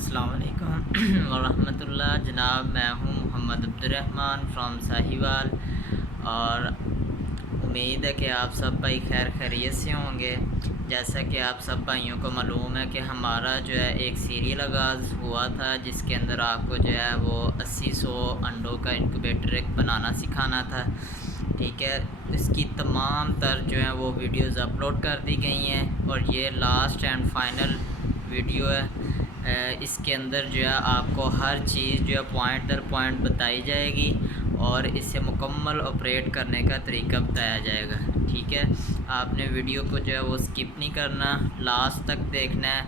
अस्सलाम वालेकुम वरहमतुल्लाह। जनाब, मैं हूँ मोहम्मद अब्दुर्रहमान फ्रॉम साहिवाल, और उम्मीद है कि आप सब भाई खैर खैरियत से होंगे। जैसा कि आप सब भाइयों को मालूम है कि हमारा जो है एक सीरियल आगाज़ हुआ था, जिसके अंदर आपको जो है वो 80-100 अंडों का इंक्यूबेटर एक बनाना सिखाना था। ठीक है, इसकी तमाम तर जो है वो वीडियोस अपलोड कर दी गई हैं, और ये लास्ट एंड फाइनल वीडियो है। इसके अंदर जो है आपको हर चीज़ जो है पॉइंट दर पॉइंट बताई जाएगी, और इसे मुकम्मल ऑपरेट करने का तरीका बताया जाएगा। ठीक है, आपने वीडियो को जो है वो स्किप नहीं करना, लास्ट तक देखना है।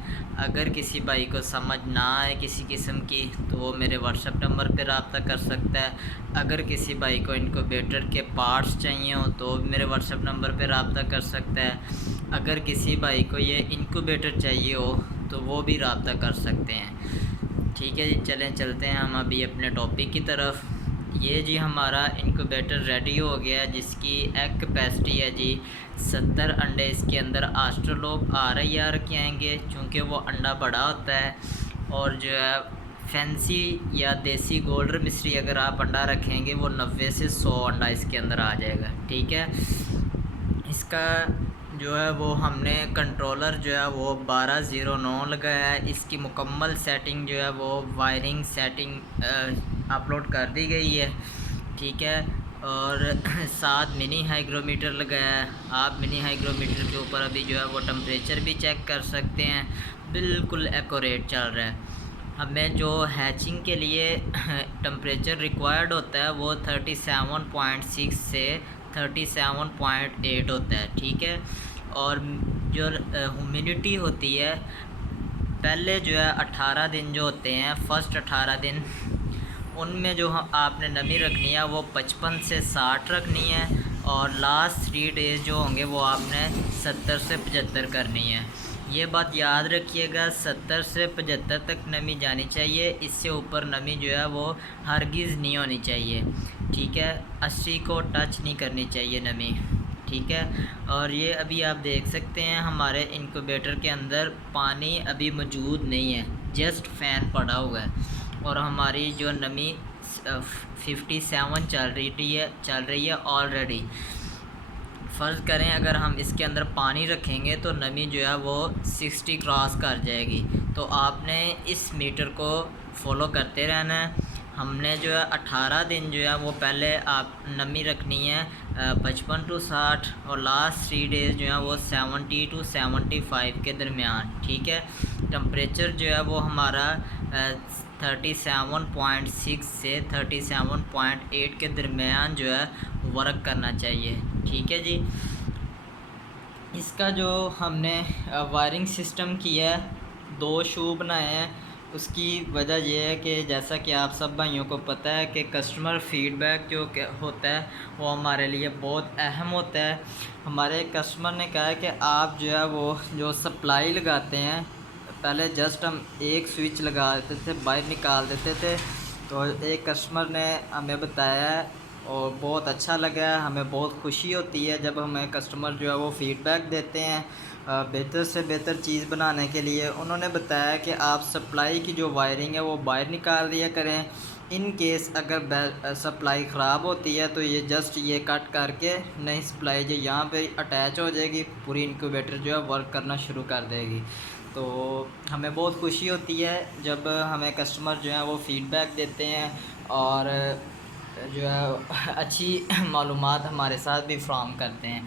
अगर किसी भाई को समझ ना आए किसी किस्म की, तो वो मेरे व्हाट्सएप नंबर पर रब्ता कर सकता है। अगर किसी भाई को इनक्यूबेटर के पार्ट्स चाहिए हो तो मेरे व्हाट्सएप नंबर पर रब्ता कर सकता है। अगर किसी भाई को ये इनक्यूबेटर चाहिए हो तो वो भी रब्ता कर सकते हैं। ठीक है जी, चलें चलते हैं हम अभी अपने टॉपिक की तरफ। ये जी हमारा इनक्यूबेटर रेडी हो गया है, जिसकी एग कैपेसिटी है जी 70 अंडे इसके अंदर आस्ट्रोलोप RIR के आएंगे, चूँकि वो अंडा बड़ा होता है। और जो है फैंसी या देसी गोल्डन मिस्री अगर आप अंडा रखेंगे, वो 90 से 100 अंडा इसके अंदर आ जाएगा। ठीक है, इसका जो है वो हमने कंट्रोलर जो है वो 1209 लगाया है। इसकी मुकम्मल सेटिंग जो है वो वायरिंग सेटिंग अपलोड कर दी गई है। ठीक है, और साथ मिनी हाइग्रोमीटर लगाया है। आप मिनी हाइग्रोमीटर के ऊपर अभी जो है वो टेम्परेचर भी चेक कर सकते हैं, बिल्कुल एक्यूरेट चल रहा है। हमें जो हैचिंग के लिए टेम्परेचर रिक्वायर्ड होता है वो 37.6 से 37.8 होता है। ठीक है, और जो ह्यूमिडिटी होती है, पहले जो है 18 दिन जो होते हैं, फ़र्स्ट 18 दिन, उनमें जो आपने नमी रखनी है वो 55 से 60 रखनी है, और लास्ट 3 डेज़ जो होंगे वो आपने 70 से 75 करनी है। ये बात याद रखिएगा, 70 से 75 तक नमी जानी चाहिए। इससे ऊपर नमी जो है वो हरगिज़ नहीं होनी चाहिए। ठीक है, 80 को टच नहीं करनी चाहिए नमी। ठीक है, और ये अभी आप देख सकते हैं हमारे इनक्यूबेटर के अंदर पानी अभी मौजूद नहीं है, जस्ट फ़ैन पड़ा हुआ है, और हमारी जो नमी 57 चल रही है ऑलरेडी। फ़र्ज़ करें अगर हम इसके अंदर पानी रखेंगे तो नमी जो है वो 60 क्रॉस कर जाएगी। तो आपने इस मीटर को फॉलो करते रहना है। हमने जो है 18 दिन जो है वो पहले आप नमी रखनी है 55 to 60, और लास्ट 3 डेज़ जो है वो 70 to 75 के दरमियान। ठीक है, टम्परेचर जो है वो हमारा 37.6 से 37.8 के दरमियान जो है वर्क करना चाहिए। ठीक है जी, इसका जो हमने वायरिंग सिस्टम किया है, 2 शू बनाए हैं। उसकी वजह यह है कि जैसा कि आप सब भाइयों को पता है कि कस्टमर फ़ीडबैक जो होता है वो हमारे लिए बहुत अहम होता है। हमारे कस्टमर ने कहा है कि आप जो है वो जो सप्लाई लगाते हैं, पहले जस्ट हम एक स्विच लगा देते थे, बाहर निकाल देते थे। तो एक कस्टमर ने हमें बताया है और बहुत अच्छा लगा है, हमें बहुत खुशी होती है जब हमें कस्टमर जो है वो फ़ीडबैक देते हैं बेहतर से बेहतर चीज़ बनाने के लिए। उन्होंने बताया कि आप सप्लाई की जो वायरिंग है वो बाहर निकाल दिया करें। इन केस अगर सप्लाई ख़राब होती है तो ये जस्ट ये कट करके नई सप्लाई जो यहाँ पे अटैच हो जाएगी, पूरी इनक्यूबेटर जो है वर्क करना शुरू कर देगी। तो हमें बहुत खुशी होती है जब हमें कस्टमर जो है वो फ़ीडबैक देते हैं, और जो है अच्छी मालूमात हमारे साथ भी फ्राहम करते हैं।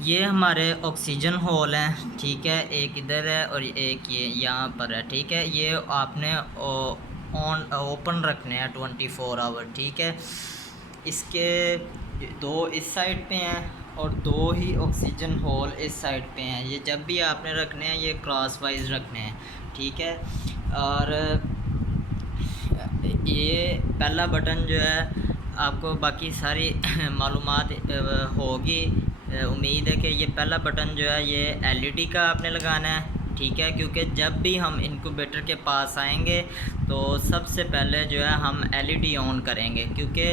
ये हमारे ऑक्सीजन होल हैं। ठीक है, एक इधर है और एक ये यहाँ पर है। ठीक है, ये आपने ऑन ओपन रखने हैं 24 आवर। ठीक है, इसके 2 इस साइड पे हैं और 2 ही ऑक्सीजन होल इस साइड पे हैं। ये जब भी आपने रखने हैं ये क्रॉस वाइज रखने हैं। ठीक है, और ये पहला बटन जो है आपको बाकी सारी मालूमात होगी। उम्मीद है कि ये पहला बटन जो है ये LED का आपने लगाना है। ठीक है, क्योंकि जब भी हम इनक्यूबेटर के पास आएंगे तो सबसे पहले जो है हम LED ऑन करेंगे, क्योंकि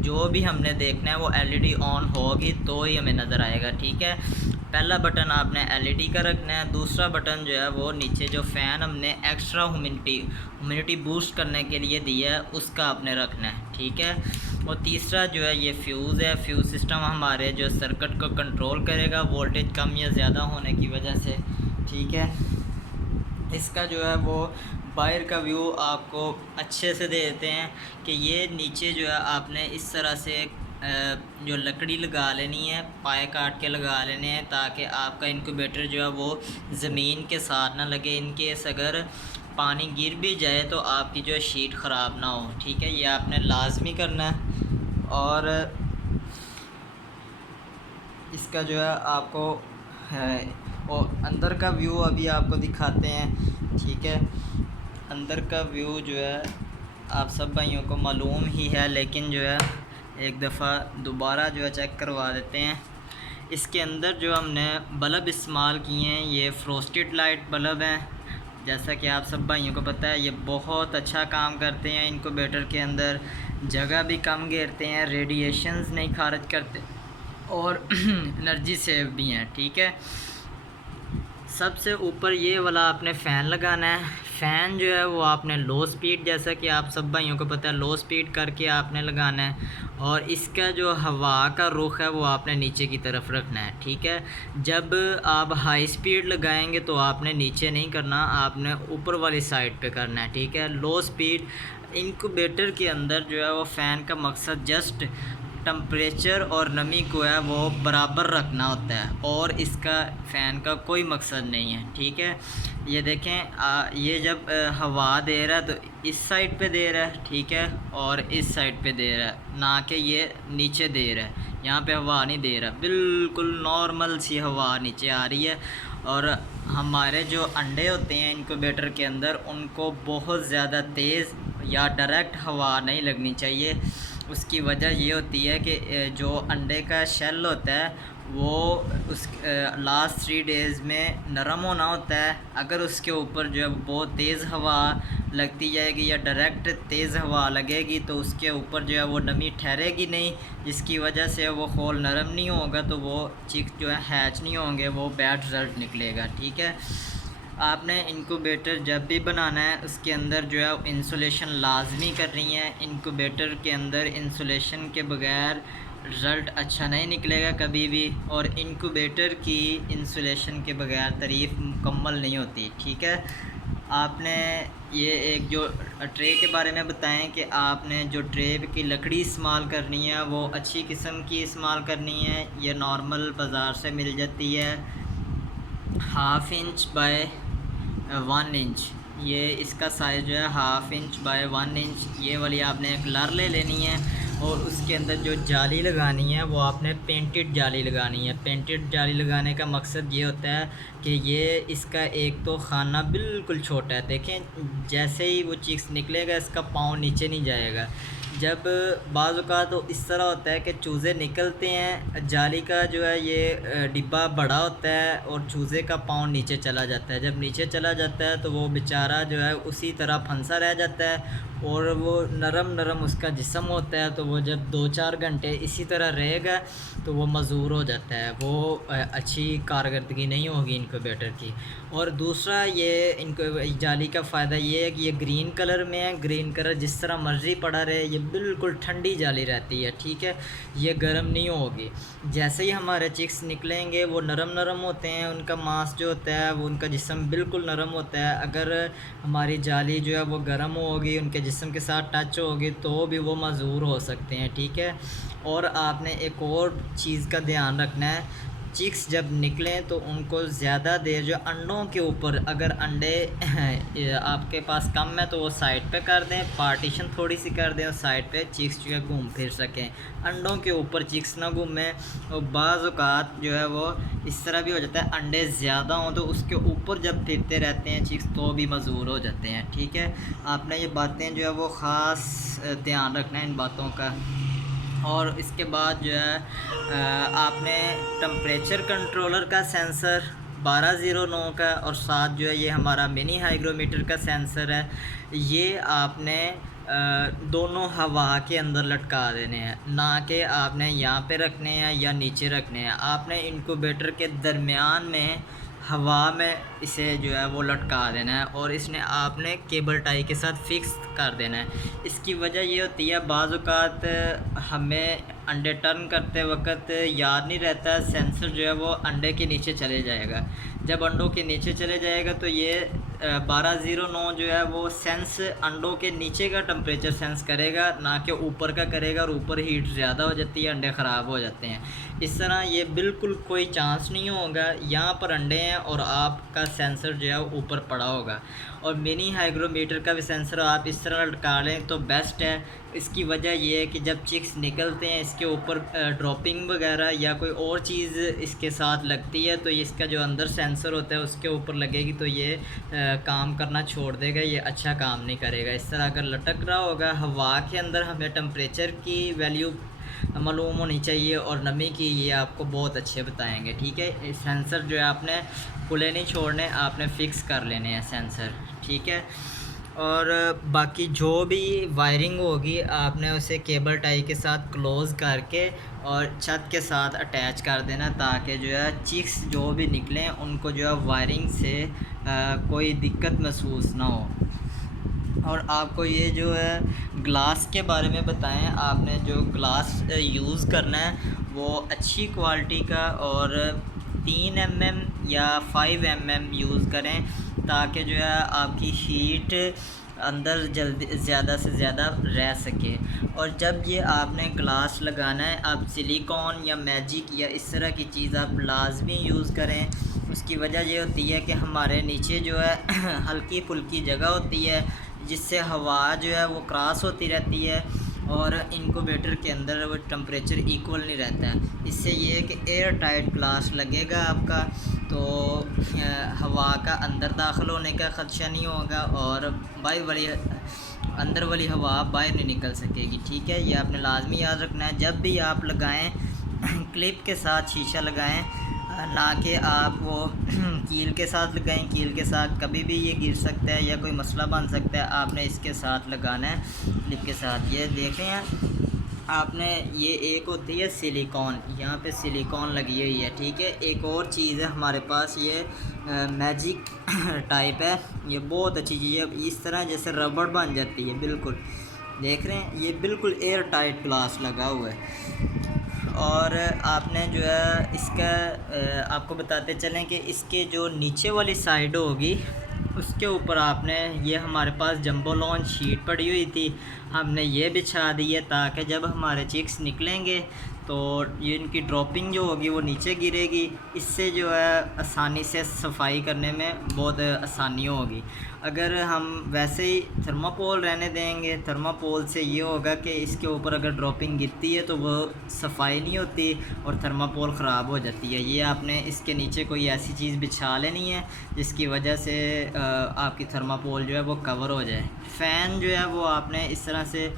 जो भी हमने देखना है वो LED ऑन होगी तो ही हमें नज़र आएगा। ठीक है, पहला बटन आपने एलईडी का रखना है, दूसरा बटन जो है वो नीचे जो फ़ैन हमने एक्स्ट्रा ह्यूमिडिटी बूस्ट करने के लिए दिया है उसका आपने रखना है, ठीक है। और तीसरा जो है ये फ्यूज़ है, फ्यूज़ सिस्टम हमारे जो सर्किट को कंट्रोल करेगा वोल्टेज कम या ज़्यादा होने की वजह से, ठीक है। इसका जो है वो बाहर का व्यू आपको अच्छे से दे देते हैं कि ये नीचे जो है आपने इस तरह से जो लकड़ी लगा लेनी है, पाए काट के लगा लेने हैं ताकि आपका इंक्यूबेटर जो है वो ज़मीन के साथ ना लगे। इनकेस अगर पानी गिर भी जाए तो आपकी जो शीट ख़राब ना हो, ठीक है। ये आपने लाजमी करना है। और इसका जो है आपको और अंदर का व्यू अभी आपको दिखाते हैं, ठीक है। अंदर का व्यू जो है आप सब भाइयों को मालूम ही है, लेकिन जो है एक दफ़ा दोबारा जो है चेक करवा देते हैं। इसके अंदर जो हमने बल्ब इस्तेमाल किए हैं ये फ्रोस्टेड लाइट बल्ब हैं। जैसा कि आप सब भाइयों को पता है ये बहुत अच्छा काम करते हैं, इनक्यूबेटर के अंदर जगह भी कम घेरते हैं, रेडिएशंस नहीं खारिज करते और एनर्जी सेव भी हैं, ठीक है। सबसे ऊपर ये वाला आपने फ़ैन लगाना है। फ़ैन जो है वो आपने लो स्पीड, जैसा कि आप सब भाइयों को पता है, लो स्पीड करके आपने लगाना है। और इसका जो हवा का रुख है वो आपने नीचे की तरफ रखना है, ठीक है। जब आप हाई स्पीड लगाएंगे तो आपने नीचे नहीं करना, आपने ऊपर वाली साइड पे करना है, ठीक है। लो स्पीड इंक्यूबेटर के अंदर जो है वो फ़ैन का मकसद जस्ट टम्परेचर और नमी को है वो बराबर रखना होता है और इसका फ़ैन का कोई मकसद नहीं है, ठीक है। ये देखें ये जब हवा दे रहा है तो इस साइड पे दे रहा है, ठीक है, और इस साइड पे दे रहा है, ना कि ये नीचे दे रहा है। यहाँ पे हवा नहीं दे रहा, बिल्कुल नॉर्मल सी हवा नीचे आ रही है। और हमारे जो अंडे होते हैं इनक्यूबेटर के अंदर उनको बहुत ज़्यादा तेज़ या डायरेक्ट हवा नहीं लगनी चाहिए। उसकी वजह ये होती है कि जो अंडे का शेल होता है वो उस लास्ट 3 डेज़ में नरम होना होता है। अगर उसके ऊपर जो है बहुत तेज़ हवा लगती जाएगी या डायरेक्ट तेज़ हवा लगेगी तो उसके ऊपर जो है वो नमी ठहरेगी नहीं, जिसकी वजह से वो खोल नरम नहीं होगा तो वो चिक्स जो है हैच नहीं होंगे, वो बैड रिज़ल्ट निकलेगा, ठीक है। आपने इनक्यूबेटर जब भी बनाना है उसके अंदर जो है इंसुलेशन लाजमी कर रही है। इनक्यूबेटर के अंदर इंसुलेशन के बगैर रिज़ल्ट अच्छा नहीं निकलेगा कभी भी, और इनक्यूबेटर की इंसुलेशन के बगैर तारीफ़ मुकम्मल नहीं होती, ठीक है। आपने ये एक जो ट्रे के बारे में बताएं कि आपने जो ट्रे की लकड़ी इस्तेमाल करनी है वो अच्छी किस्म की इस्तेमाल करनी है। ये नॉर्मल बाज़ार से मिल जाती है, 1/2 इंच बाय 1 इंच, ये इसका साइज़ जो है 1/2 इंच बाय 1 इंच। ये वाली आपने एक लर ले लेनी है और उसके अंदर जो जाली लगानी है वो आपने पेंटेड जाली लगानी है। पेंटेड जाली लगाने का मकसद ये होता है कि ये इसका एक तो खाना बिल्कुल छोटा है, देखें जैसे ही वो चिक्स निकलेगा इसका पाँव नीचे नहीं जाएगा। जब बाज़ औक़ात तो इस तरह होता है कि चूज़े निकलते हैं, जाली का जो है ये डिब्बा बड़ा होता है और चूज़े का पाँव नीचे चला जाता है। जब नीचे चला जाता है तो वो बेचारा जो है उसी तरह फंसा रह जाता है और वो नरम उसका जिस्म होता है, तो वो जब 2-4 घंटे इसी तरह रहेगा तो वो मज़ूर हो जाता है, वो अच्छी कारकर्दगी नहीं होगी इनक्यूबेटर की। और दूसरा ये इनको जाली का फ़ायदा ये है कि ये ग्रीन कलर में है, ग्रीन कलर जिस तरह मर्ज़ी पड़ा रहे, ये बिल्कुल ठंडी जाली रहती है, ठीक है, ये गर्म नहीं होगी। जैसे ही हमारे चिक्स निकलेंगे वो नरम होते हैं, उनका मांस जो होता है वो उनका जिस्म बिल्कुल नरम होता है। अगर हमारी जाली जो है वो गर्म होगी, उनके जिस्म के साथ टच होगी तो भी वो मज़ूर हो सकते हैं, ठीक है। और आपने एक और चीज़ का ध्यान रखना है, चिक्स जब निकलें तो उनको ज़्यादा देर जो अंडों के ऊपर, अगर अंडे आपके पास कम है तो वो साइड पे कर दें, पार्टीशन थोड़ी सी कर दें और साइड पे चिक्स जो है घूम फिर सकें, अंडों के ऊपर चिक्स ना घूमें। और बाज़ औक़ात जो है वो इस तरह भी हो जाता है, अंडे ज़्यादा हों तो उसके ऊपर जब फिरते रहते हैं चिक्स तो भी मज़ूर हो जाते हैं, ठीक है। आपने ये बातें जो है वो ख़ास ध्यान रखना है इन बातों का। और इसके बाद जो है आपने टम्परेचर कंट्रोलर का सेंसर 1209 का और साथ जो है ये हमारा मिनी हाइग्रोमीटर का सेंसर है, ये आपने दोनों हवा के अंदर लटका देने हैं, ना कि आपने यहाँ पे रखने हैं या नीचे रखने हैं। आपने इनक्यूबेटर के दरमियान में हवा में इसे जो है वो लटका देना है और इसने आपने केबल टाई के साथ फिक्स कर देना है। इसकी वजह ये होती है बाज़ औक़ात हमें अंडे टर्न करते वक्त याद नहीं रहता, सेंसर जो है वो अंडे के नीचे चले जाएगा। जब अंडों के नीचे चले जाएगा तो ये 1209 जो है वो सेंस अंडों के नीचे का टेम्परेचर सेंस करेगा, ना कि ऊपर का करेगा, और ऊपर हीट ज़्यादा हो जाती है, अंडे ख़राब हो जाते हैं। इस तरह ये बिल्कुल कोई चांस नहीं होगा। यहाँ पर अंडे हैं और आपका सेंसर जो है ऊपर पड़ा होगा। और मिनी हाइग्रोमीटर का भी सेंसर आप इस तरह लटका लें तो बेस्ट है। इसकी वजह ये है कि जब चिक्स निकलते हैं इसके ऊपर ड्रॉपिंग वगैरह या कोई और चीज़ इसके साथ लगती है तो इसका जो अंदर सेंसर होता है उसके ऊपर लगेगी तो ये काम करना छोड़ देगा, ये अच्छा काम नहीं करेगा। इस तरह अगर लटक रहा होगा हवा के अंदर, हमें टेम्परेचर की वैल्यू मालूम होनी चाहिए और नमी की, ये आपको बहुत अच्छे बताएंगे। ठीक है, सेंसर जो है आपने खुले नहीं छोड़ने, आपने फ़िक्स कर लेने हैं सेंसर। ठीक है, और बाकी जो भी वायरिंग होगी आपने उसे केबल टाई के साथ क्लोज़ करके और छत के साथ अटैच कर देना, ताकि जो है चिक्स जो भी निकलें उनको जो है वायरिंग से कोई दिक्कत महसूस ना हो। और आपको ये जो है ग्लास के बारे में बताएं, आपने जो ग्लास यूज़ करना है वो अच्छी क्वालिटी का और 3 mm या 5 mm यूज़ करें, ताकि जो है आपकी हीट अंदर जल्दी ज़्यादा से ज़्यादा रह सके। और जब ये आपने ग्लास लगाना है, आप सिलिकॉन या मैजिक या इस तरह की चीज़ आप लाजमी यूज़ करें। उसकी वजह ये होती है कि हमारे नीचे जो है हल्की फुल्की जगह होती है जिससे हवा जो है वो क्रॉस होती रहती है और इनक्यूबेटर के अंदर वो टेम्परेचर इक्वल नहीं रहता है। इससे ये है कि एयर टाइट ग्लास लगेगा आपका, तो हवा का अंदर दाखिल होने का ख़दशा नहीं होगा और बाहर वाली अंदर वाली हवा बाहर नहीं निकल सकेगी। ठीक है, ये आपने लाजमी याद रखना है। जब भी आप लगाएं क्लिप के साथ शीशा लगाएं, ना कि आप वो कील के साथ लगाएं। कील के साथ कभी भी ये गिर सकता है या कोई मसला बन सकता है, आपने इसके साथ लगाना है क्लिप के साथ। ये देख रहे हैं आपने, ये एक होती है सिलिकॉन, यहाँ पे सिलिकॉन लगी हुई है। ठीक है, एक और चीज़ है हमारे पास, ये मैजिक टाइप है, ये बहुत अच्छी चीज़ है। इस तरह जैसे रबड़ बन जाती है बिल्कुल, देख रहे हैं ये बिल्कुल एयर टाइट ग्लास लगा हुआ है। और आपने जो है इसका आपको बताते चलें कि इसके जो नीचे वाली साइड होगी उसके ऊपर आपने, ये हमारे पास जंबो लॉन्च शीट पड़ी हुई थी, हमने ये बिछा दी है ताकि जब हमारे चिक्स निकलेंगे तो ये इनकी ड्रॉपिंग जो होगी वो नीचे गिरेगी। इससे जो है आसानी से सफाई करने में बहुत आसानी होगी। अगर हम वैसे ही थर्माकोल रहने देंगे, थर्माकोल से ये होगा कि इसके ऊपर अगर ड्रॉपिंग गिरती है तो वो सफाई नहीं होती और थर्माकोल ख़राब हो जाती है। ये आपने इसके नीचे कोई ऐसी चीज़ बिछा लेनी है जिसकी वजह से आपकी थर्माकोल जो है वो कवर हो जाए। फ़ैन जो है वो आपने इस तरह से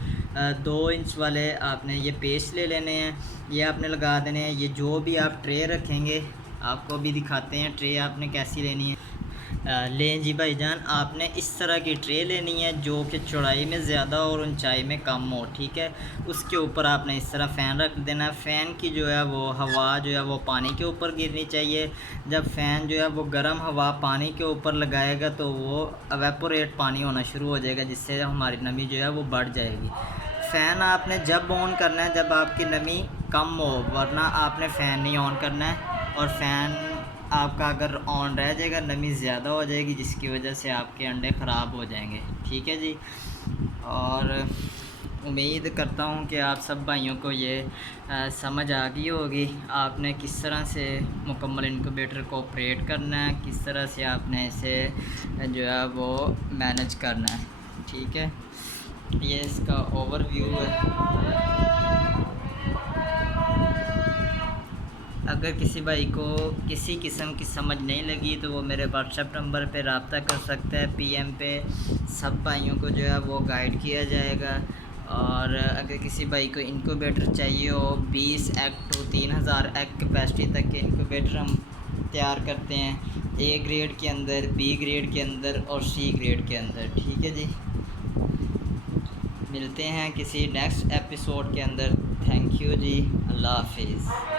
2 इंच वाले आपने ये पेस्ट ले लेने हैं, ये आपने लगा देने हैं। ये जो भी आप ट्रे रखेंगे, आपको भी दिखाते हैं ट्रे आपने कैसी लेनी है। लें जी भाईजान, आपने इस तरह की ट्रे लेनी है जो कि चौड़ाई में ज़्यादा और ऊंचाई में कम हो। ठीक है, उसके ऊपर आपने इस तरह फ़ैन रख देना है। फ़ैन की जो है वो हवा जो है वो पानी के ऊपर गिरनी चाहिए। जब फ़ैन जो है वो गर्म हवा पानी के ऊपर लगाएगा तो वो एवेपोरेट पानी होना शुरू हो जाएगा, जिससे हमारी नमी जो है वो बढ़ जाएगी। फ़ैन आपने जब ऑन करना है जब आपकी नमी कम हो, वरना आपने फ़ैन नहीं ऑन करना है। और फ़ैन आपका अगर ऑन रह जाएगा नमी ज़्यादा हो जाएगी, जिसकी वजह से आपके अंडे ख़राब हो जाएंगे। ठीक है जी, और उम्मीद करता हूँ कि आप सब भाइयों को ये समझ आ गई होगी आपने किस तरह से मुकम्मल इनक्यूबेटर को ऑपरेट करना है, किस तरह से आपने इसे जो है वो मैनेज करना है। ठीक है, ये इसका ओवरव्यू है। अगर किसी भाई को किसी किस्म की समझ नहीं लगी तो वो मेरे व्हाट्सएप नंबर पे रब्ता कर सकता है, पीएम पे। सब भाइयों को जो है वो गाइड किया जाएगा। और अगर किसी भाई को इनक्यूबेटर चाहिए हो, 20 एग टू 3000 एग कैपेसिटी तक के इनक्यूबेटर हम तैयार करते हैं, ए ग्रेड के अंदर, बी ग्रेड के अंदर और सी ग्रेड के अंदर। ठीक है जी, मिलते हैं किसी नेक्स्ट एपिसोड के अंदर। थैंक यू जी, अल्लाह हाफिज़।